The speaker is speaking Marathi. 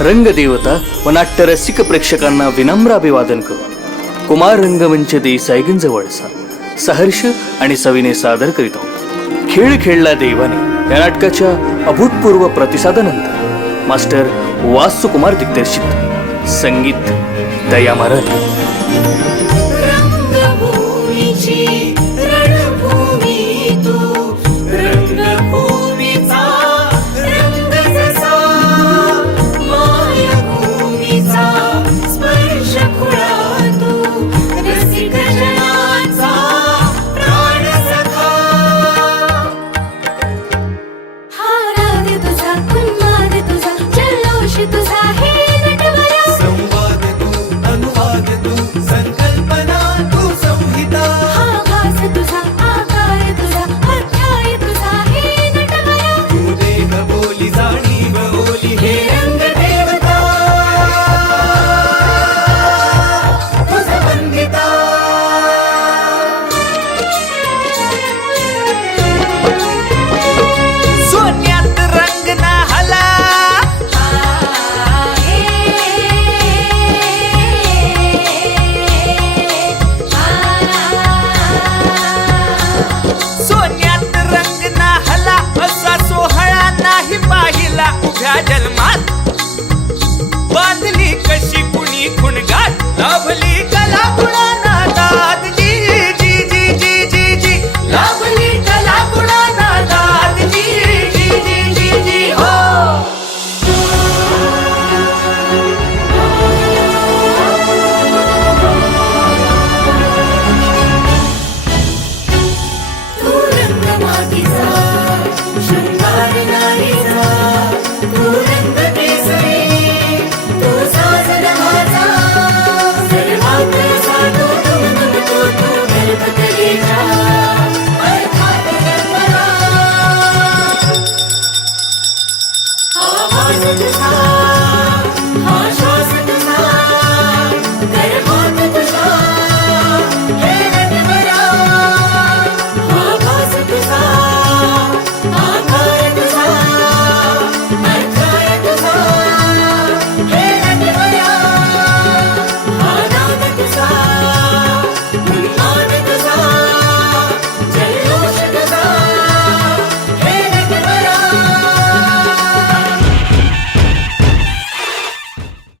रंगदेवता व नाट्यरसिक प्रेक्षकांना विनम्र अभिवादन करून कुमार रंगमंच देसाईगंज वळसा सहर्ष आणि सविने सादर करीत आहोत खेळ खेळला देवाने या नाटकाच्या अभूतपूर्व प्रतिसादानंतर मास्टर वासुकुमार दिग्दर्शित संगीत दया मराठी।